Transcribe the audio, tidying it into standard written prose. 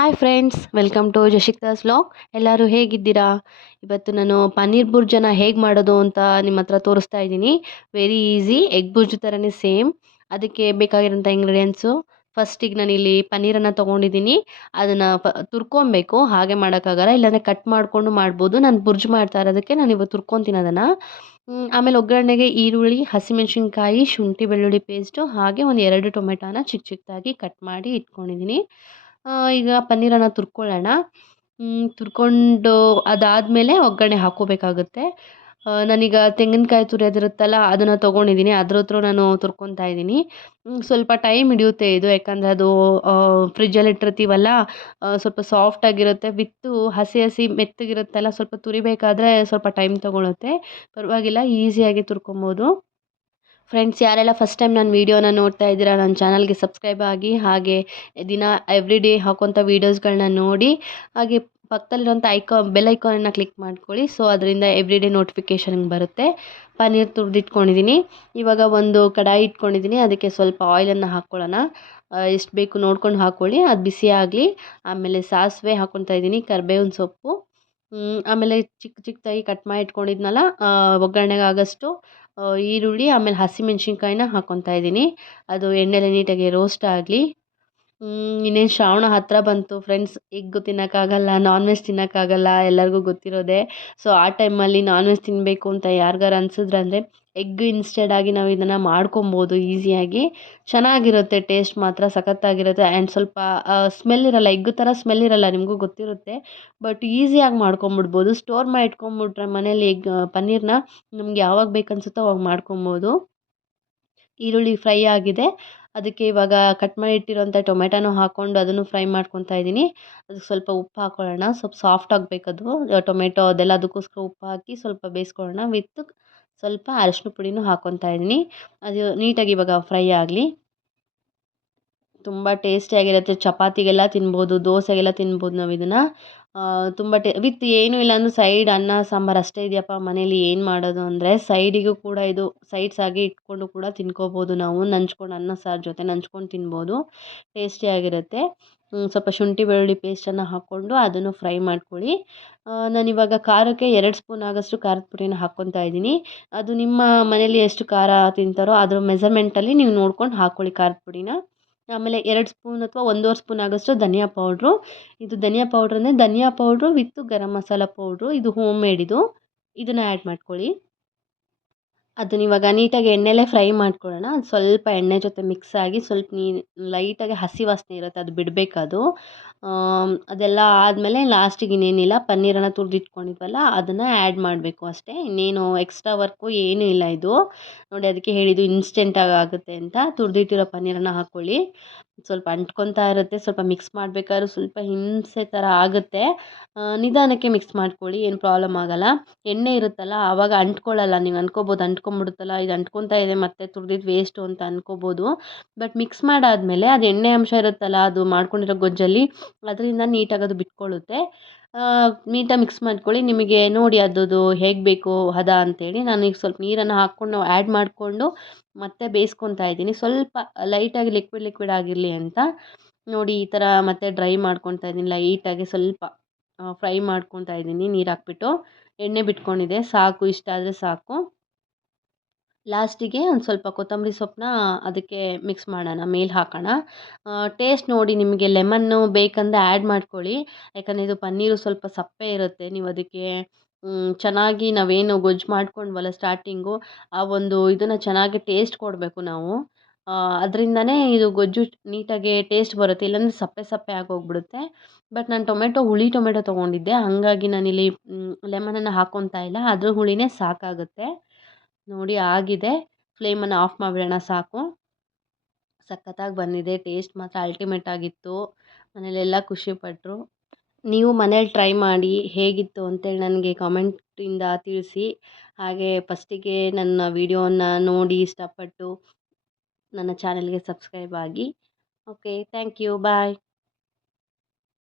Hi friends, welcome to ಜಶಿಕ್ತಾಸ್ vlog. ಎಲ್ಲರೂ ಹೇಗಿದ್ದೀರಾ? ಇವತ್ತು ನಾನು ಪನ್ನೀರ್ ಬುರ್ಜನ ಹೇಗೆ ಮಾಡೋದು ಅಂತ ನಿಮ್ಮ ಹತ್ರ ತೋರಿಸ್ತಾ ಇದ್ದೀನಿ. ವೆರಿ ಈಸಿ, ಎಗ್ ಬುರ್ಜ್ ಥರನೇ ಸೇಮ್. ಅದಕ್ಕೆ ಬೇಕಾಗಿರೋಂಥ ಇಂಗ್ರೀಡಿಯೆಂಟ್ಸು, ಫಸ್ಟಿಗೆ ನಾನಿಲ್ಲಿ ಪನ್ನೀರನ್ನು ತೊಗೊಂಡಿದ್ದೀನಿ. ಅದನ್ನು ತುರ್ಕೊಬೇಕು, ಹಾಗೆ ಮಾಡೋಕ್ಕಾಗಲ್ಲ, ಇಲ್ಲಾಂದರೆ ಕಟ್ ಮಾಡಿಕೊಂಡು ಮಾಡ್ಬೋದು. ನಾನು ಬುರ್ಜ್ ಮಾಡ್ತಾ ಇರೋದಕ್ಕೆ ನಾನು ಇವತ್ತು ತುರ್ಕೊತೀನಿ ಅದನ್ನು. ಆಮೇಲೆ ಒಗ್ಗರಣೆಗೆ ಈರುಳ್ಳಿ, ಹಸಿಮೆಣಸಿನ್ಕಾಯಿ, ಶುಂಠಿ ಬೆಳ್ಳುಳ್ಳಿ ಪೇಸ್ಟು, ಹಾಗೆ ಒಂದು 2 ಟೊಮೆಟೊನ ಚಿಕ್ಕ ಚಿಕ್ಕದಾಗಿ ಕಟ್ ಮಾಡಿ ಇಟ್ಕೊಂಡಿದ್ದೀನಿ. ಈಗ ಪನ್ನೀರನ್ನು ತುರ್ಕೊಳ್ಳೋಣ. ತುರ್ಕೊಂಡು ಅದಾದಮೇಲೆ ಒಗ್ಗರಣೆ ಹಾಕ್ಕೋಬೇಕಾಗುತ್ತೆ. ನಾನೀಗ ತೆಂಗಿನಕಾಯಿ ತುರಿಯೋದಿರುತ್ತಲ್ಲ, ಅದನ್ನು ತೊಗೊಂಡಿದ್ದೀನಿ. ಅದ್ರ ಹತ್ರ ನಾನು ತುರ್ಕೊತಾ ಇದ್ದೀನಿ. ಸ್ವಲ್ಪ ಟೈಮ್ ಹಿಡಿಯುತ್ತೆ ಇದು, ಯಾಕಂದರೆ ಅದು ಫ್ರಿಜ್ಜಲ್ಲಿ ಇಟ್ಟಿರ್ತೀವಲ್ಲ, ಸ್ವಲ್ಪ ಸಾಫ್ಟಾಗಿರುತ್ತೆ. ವಿತ್ತು ಹಸಿ ಹಸಿ ಮೆತ್ತಗಿರುತ್ತಲ್ಲ, ಸ್ವಲ್ಪ ತುರಿಬೇಕಾದ್ರೆ ಸ್ವಲ್ಪ ಟೈಮ್ ತೊಗೊಳುತ್ತೆ. ಪರವಾಗಿಲ್ಲ, ಈಸಿಯಾಗಿ ತುರ್ಕೊಬೋದು. ಫ್ರೆಂಡ್ಸ್, ಯಾರೆಲ್ಲ ಫಸ್ಟ್ ಟೈಮ್ ನನ್ನ ವೀಡಿಯೋನ ನೋಡ್ತಾ ಇದ್ದೀರಾ, ನನ್ನ ಚಾನಲ್ಗೆ ಸಬ್ಸ್ಕ್ರೈಬ್ ಆಗಿ, ಹಾಗೆ ದಿನ ಎವ್ರಿ ಡೇ ಹಾಕೋಂಥ ವೀಡಿಯೋಸ್ಗಳನ್ನ ನೋಡಿ, ಹಾಗೆ ಪಕ್ಕದಲ್ಲಿರೋಂಥ ಬೆಲ್ ಐಕಾನನ್ನು ಕ್ಲಿಕ್ ಮಾಡ್ಕೊಳ್ಳಿ. ಸೊ ಅದರಿಂದ ಎವ್ರಿ ಡೇ ನೋಟಿಫಿಕೇಷನ್ ಬರುತ್ತೆ. ಪನ್ನೀರ್ ತುರಿದಿಟ್ಕೊಂಡಿದ್ದೀನಿ. ಇವಾಗ ಒಂದು ಕಡಾಯಿ ಇಟ್ಕೊಂಡಿದ್ದೀನಿ, ಅದಕ್ಕೆ ಸ್ವಲ್ಪ ಆಯಿಲನ್ನು ಹಾಕ್ಕೊಳ್ಳೋಣ. ಎಷ್ಟು ಬೇಕು ನೋಡ್ಕೊಂಡು ಹಾಕ್ಕೊಳ್ಳಿ, ಅದು ಬಿಸಿ ಆಗಲಿ. ಆಮೇಲೆ ಸಾಸಿವೆ ಹಾಕ್ಕೊತಾ ಇದ್ದೀನಿ, ಕರಿಬೇವಿನ ಸೊಪ್ಪು, ಆಮೇಲೆ ಚಿಕ್ಕ ಚಿಕ್ಕದಾಗಿ ಕಟ್ ಮಾಡಿ ಇಟ್ಕೊಂಡಿದ್ನಲ್ಲ, ಒಗ್ಗರಣೆಗೆ ಆಗೋಷ್ಟು ಈರುಳ್ಳಿ, ಆಮೇಲೆ ಹಸಿಮೆಣ್ಸಿನ್ಕಾಯಿನ ಹಾಕ್ಕೊತಾ ಇದ್ದೀನಿ. ಅದು ಎಣ್ಣೆಲಿ ನೀಟಾಗಿ ರೋಸ್ಟ್ ಆಗಲಿ. ಇನ್ನೇನು ಶ್ರಾವಣ ಹತ್ತಿರ ಬಂತು ಫ್ರೆಂಡ್ಸ್. ಎಗ್ ತಿನ್ನೋಕ್ಕಾಗಲ್ಲ, ನಾನ್ ವೆಜ್ ತಿನ್ನೋಕ್ಕಾಗಲ್ಲ, ಎಲ್ಲರಿಗೂ ಗೊತ್ತಿರೋದೆ. ಸೊ ಆ ಟೈಮಲ್ಲಿ ನಾನ್ ವೆಜ್ ತಿನ್ನಬೇಕು ಅಂತ ಯಾರಿಗಾರು ಅನಿಸಿದ್ರಂದರೆ ಎಗ್ ಇನ್ಸ್ಟೆಡ್ ಆಗಿ ನಾವು ಇದನ್ನು ಮಾಡ್ಕೊಬೋದು ಈಸಿಯಾಗಿ. ಚೆನ್ನಾಗಿರುತ್ತೆ, ಟೇಸ್ಟ್ ಮಾತ್ರ ಸಖತ್ತಾಗಿರುತ್ತೆ. ಆ್ಯಂಡ್ ಸ್ವಲ್ಪ ಸ್ಮೆಲ್ ಇರಲ್ಲ, ಎಗ್ ಥರ ಸ್ಮೆಲ್ ಇರಲ್ಲ, ನಿಮಗೂ ಗೊತ್ತಿರುತ್ತೆ. ಬಟ್ ಈಸಿಯಾಗಿ ಮಾಡ್ಕೊಂಬಿಡ್ಬೋದು. ಸ್ಟೋರ್ ಮಾಡಿ ಇಟ್ಕೊಂಬಿಟ್ರೆ ಮನೇಲಿ ಪನ್ನೀರನ್ನ ನಮ್ಗೆ ಯಾವಾಗ ಬೇಕನ್ಸುತ್ತೋ ಅವಾಗ ಮಾಡ್ಕೊಬೋದು. ಈರುಳ್ಳಿ ಫ್ರೈ ಆಗಿದೆ, ಅದಕ್ಕೆ ಇವಾಗ ಕಟ್ ಮಾಡಿ ಇಟ್ಟಿರೋಂಥ ಟೊಮೆಟೊನೂ ಹಾಕ್ಕೊಂಡು ಅದನ್ನು ಫ್ರೈ ಮಾಡ್ಕೊತಾ ಇದ್ದೀನಿ. ಅದಕ್ಕೆ ಸ್ವಲ್ಪ ಉಪ್ಪು ಹಾಕ್ಕೊಳ್ಳೋಣ, ಸ್ವಲ್ಪ ಸಾಫ್ಟ್ ಆಗಬೇಕದು ಟೊಮೆಟೊ ಅದೆಲ್ಲ. ಅದಕ್ಕೋಸ್ಕರ ಉಪ್ಪು ಹಾಕಿ ಸ್ವಲ್ಪ ಬೇಯಿಸ್ಕೊಳ್ಳೋಣ. ವಿತ್ ಸ್ವಲ್ಪ ಅರಶಿನ ಪುಡಿನೂ ಹಾಕ್ಕೊತಾ ಇದ್ದೀನಿ. ಅದು ನೀಟಾಗಿ ಇವಾಗ ಫ್ರೈ ಆಗಲಿ. ತುಂಬ ಟೇಸ್ಟಿಯಾಗಿರುತ್ತೆ. ಚಪಾತಿಗೆಲ್ಲ ತಿನ್ಬೋದು, ದೋಸೆಗೆಲ್ಲ ತಿನ್ಬೋದು ನಾವು ಇದನ್ನು. ತುಂಬ ವಿತ್ ಏನೂ ಇಲ್ಲ ಅಂದರೂ ಸೈಡ್ ಅನ್ನ ಸಾಂಬಾರು ಅಷ್ಟೇ ಇದೆಯಪ್ಪ ಮನೇಲಿ, ಏನು ಮಾಡೋದು ಅಂದರೆ ಸೈಡಿಗೂ ಕೂಡ ಇದು ಸೈಡ್ಸ್ ಆಗಿ ಇಟ್ಕೊಂಡು ಕೂಡ ತಿನ್ಕೋಬೋದು ನಾವು. ನಂಚ್ಕೊಂಡು ಅನ್ನ ಸಾರು ಜೊತೆ ನಂಚ್ಕೊಂಡು ತಿನ್ಬೋದು, ಟೇಸ್ಟಿಯಾಗಿರುತ್ತೆ. ಸ್ವಲ್ಪ ಶುಂಠಿ ಬೆಳ್ಳುಳ್ಳಿ ಪೇಸ್ಟನ್ನು ಹಾಕ್ಕೊಂಡು ಅದನ್ನು ಫ್ರೈ ಮಾಡ್ಕೊಳ್ಳಿ. ನಾನಿವಾಗ ಖಾರಕ್ಕೆ 2 ಸ್ಪೂನ್ ಆಗೋಷ್ಟು ಖಾರದ ಪುಡಿನ ಹಾಕ್ಕೊತಾ ಇದ್ದೀನಿ. ಅದು ನಿಮ್ಮ ಮನೇಲಿ ಎಷ್ಟು ಖಾರ ತಿಂತಾರೋ ಅದ್ರ ಮೆಸರ್ಮೆಂಟಲ್ಲಿ ನೀವು ನೋಡ್ಕೊಂಡು ಹಾಕ್ಕೊಳ್ಳಿ ಖಾರದ ಪುಡಿನ. ಆಮೇಲೆ 2 ಸ್ಪೂನ್ ಅಥವಾ 1.5 ಸ್ಪೂನ್ ಆಗೋಷ್ಟು ಧನಿಯಾ ಪೌಡ್ರು. ಇದು ಧನಿಯಾ ಪೌಡ್ರ್ ಅಂದರೆ dhania powder with garam masala powder. ಇದು ಹೋಮ್ ಮೇಡ್ ಇದು. ಇದನ್ನು ಆ್ಯಡ್ ಮಾಡ್ಕೊಳ್ಳಿ. ಅದನ್ನ ಇವಾಗ ನೀಟಾಗಿ ಎಣ್ಣೆಲೇ ಫ್ರೈ ಮಾಡ್ಕೊಳ್ಳೋಣ. ಅದು ಸ್ವಲ್ಪ ಎಣ್ಣೆ ಜೊತೆ ಮಿಕ್ಸ್ ಆಗಿ ಸ್ವಲ್ಪ ಲೈಟಾಗಿ ಹಸಿ ವಾಸನೆ ಇರುತ್ತೆ, ಅದು ಬಿಡಬೇಕದು. ಅದೆಲ್ಲ ಆದಮೇಲೆ ಲಾಸ್ಟಿಗೆ ಇನ್ನೇನಿಲ್ಲ, ಪನ್ನೀರನ್ನು ತುರಿದಿಟ್ಕೊಂಡಿದ್ವಲ್ಲ ಅದನ್ನು ಆ್ಯಡ್ ಮಾಡಬೇಕು ಅಷ್ಟೇ. ಇನ್ನೇನು ಎಕ್ಸ್ಟ್ರಾ ವರ್ಕು ಏನೂ ಇಲ್ಲ ಇದು. ನೋಡಿ, ಅದಕ್ಕೆ ಹೇಳಿದ್ದು ಇನ್ಸ್ಟೆಂಟಾಗಿ ಆಗುತ್ತೆ ಅಂತ. ತುರಿದಿಟ್ಟಿರೋ ಪನ್ನೀರನ್ನು ಹಾಕ್ಕೊಳ್ಳಿ. ಸ್ವಲ್ಪ ಅಂಟ್ಕೊತಾ ಇರುತ್ತೆ, ಸ್ವಲ್ಪ ಮಿಕ್ಸ್ ಮಾಡಬೇಕಾದ್ರೂ ಸ್ವಲ್ಪ ಹಿಂಸೆ ಥರ ಆಗುತ್ತೆ. ನಿಧಾನಕ್ಕೆ ಮಿಕ್ಸ್ ಮಾಡ್ಕೊಳ್ಳಿ, ಏನು ಪ್ರಾಬ್ಲಮ್ ಆಗೋಲ್ಲ. ಎಣ್ಣೆ ಇರುತ್ತಲ್ಲ ಆವಾಗ ಅಂಟ್ಕೊಳ್ಳಲ್ಲ. ನೀವು ಅಂದ್ಕೋಬೋದು ಅಂಟ್ಕೊಂಬಿಡುತ್ತಲ್ಲ, ಇದು ಅಂಟ್ಕೊತಾ ಇದೆ ಮತ್ತು ತುರ್ದಿದ್ದು ವೇಸ್ಟು ಅಂತ ಅಂದ್ಕೋಬೋದು. ಬಟ್ ಮಿಕ್ಸ್ ಮಾಡಾದಮೇಲೆ ಅದು ಎಣ್ಣೆ ಅಂಶ ಇರುತ್ತಲ್ಲ, ಅದು ಮಾಡ್ಕೊಂಡಿರೋ ಗೊಜ್ಜಲ್ಲಿ, ಅದರಿಂದ ನೀಟಾಗಿ ಅದು ಬಿಟ್ಕೊಳ್ಳುತ್ತೆ. ನೀಟಾಗಿ ಮಿಕ್ಸ್ ಮಾಡ್ಕೊಳ್ಳಿ. ನಿಮಗೆ ನೋಡಿ ಅದದು ಹೇಗೆ ಬೇಕು ಹದ ಅಂತೇಳಿ. ನಾನೀಗ ಸ್ವಲ್ಪ ನೀರನ್ನು ಹಾಕ್ಕೊಂಡು ಆ್ಯಡ್ ಮಾಡಿಕೊಂಡು ಮತ್ತೆ ಬೇಯಿಸ್ಕೊತಾ ಇದ್ದೀನಿ. ಸ್ವಲ್ಪ ಲೈಟಾಗಿ ಲಿಕ್ವಿಡ್ ಆಗಿರಲಿ ಅಂತ ನೋಡಿ, ಈ ಥರ ಮತ್ತೆ ಡ್ರೈ ಮಾಡ್ಕೊತಾ ಇದ್ದೀನಿ. ಲೈಟಾಗಿ ಸ್ವಲ್ಪ ಫ್ರೈ ಮಾಡ್ಕೊತಾ ಇದ್ದೀನಿ ನೀರು ಹಾಕ್ಬಿಟ್ಟು. ಎಣ್ಣೆ ಬಿಟ್ಕೊಂಡಿದೆ, ಸಾಕು, ಇಷ್ಟ ಆದರೆ ಸಾಕು. ಲಾಸ್ಟಿಗೆ ಒಂದು ಸ್ವಲ್ಪ ಕೊತ್ತಂಬರಿ ಸೊಪ್ಪನ್ನ ಅದಕ್ಕೆ ಮಿಕ್ಸ್ ಮಾಡೋಣ, ಮೇಲೆ ಹಾಕೋಣ. ಟೇಸ್ಟ್ ನೋಡಿ, ನಿಮಗೆ ಲೆಮನ್ನು ಬೇಕಂದರೆ ಆ್ಯಡ್ ಮಾಡ್ಕೊಳ್ಳಿ. ಯಾಕಂದರೆ ಇದು ಪನ್ನೀರು ಸ್ವಲ್ಪ ಸಪ್ಪೆ ಇರುತ್ತೆ. ನೀವು ಅದಕ್ಕೆ ಚೆನ್ನಾಗಿ ನಾವೇನು ಗೊಜ್ಜು ಮಾಡ್ಕೊಂಡ್ವಲ್ಲ ಸ್ಟಾರ್ಟಿಂಗು, ಆ ಒಂದು ಇದನ್ನು ಚೆನ್ನಾಗಿ ಟೇಸ್ಟ್ ಕೊಡಬೇಕು ನಾವು. ಅದರಿಂದನೇ ಇದು ಗೊಜ್ಜು ನೀಟಾಗಿ ಟೇಸ್ಟ್ ಬರುತ್ತೆ, ಇಲ್ಲಾಂದರೆ ಸಪ್ಪೆ ಸಪ್ಪೆ ಆಗೋಗ್ಬಿಡುತ್ತೆ. ಬಟ್ ನಾನು ಹುಳಿ ಟೊಮೆಟೊ ತೊಗೊಂಡಿದ್ದೆ, ಹಾಗಾಗಿ ನಾನಿಲ್ಲಿ ಲೆಮನನ್ನು ಹಾಕ್ಕೊತಾ ಇಲ್ಲ, ಅದ್ರ ಹುಳಿನೇ ಸಾಕಾಗುತ್ತೆ. ನೋಡಿ ಆಗಿದೆ, ಫ್ಲೇಮನ್ನು ಆಫ್ ಮಾಡಿಬಿಡೋಣ, ಸಾಕು. ಸಖತ್ತಾಗಿ ಬಂದಿದೆ, ಟೇಸ್ಟ್ ಮಾತ್ರ ಅಲ್ಟಿಮೇಟ್ ಆಗಿತ್ತು. ಮನೇಲೆಲ್ಲ ಖುಷಿಪಟ್ಟರು. ನೀವು ಮನೇಲಿ ಟ್ರೈ ಮಾಡಿ ಹೇಗಿತ್ತು ಅಂತೇಳಿ ನನಗೆ ಕಾಮೆಂಟಿಂದ ತಿಳಿಸಿ. ಹಾಗೆ ಫಸ್ಟಿಗೆ ನನ್ನ ವೀಡಿಯೋನ ನೋಡಿ ಇಷ್ಟಪಟ್ಟು ನನ್ನ ಚಾನಲ್ಗೆ ಸಬ್ಸ್ಕ್ರೈಬ್ ಆಗಿ. Okay, thank you, bye.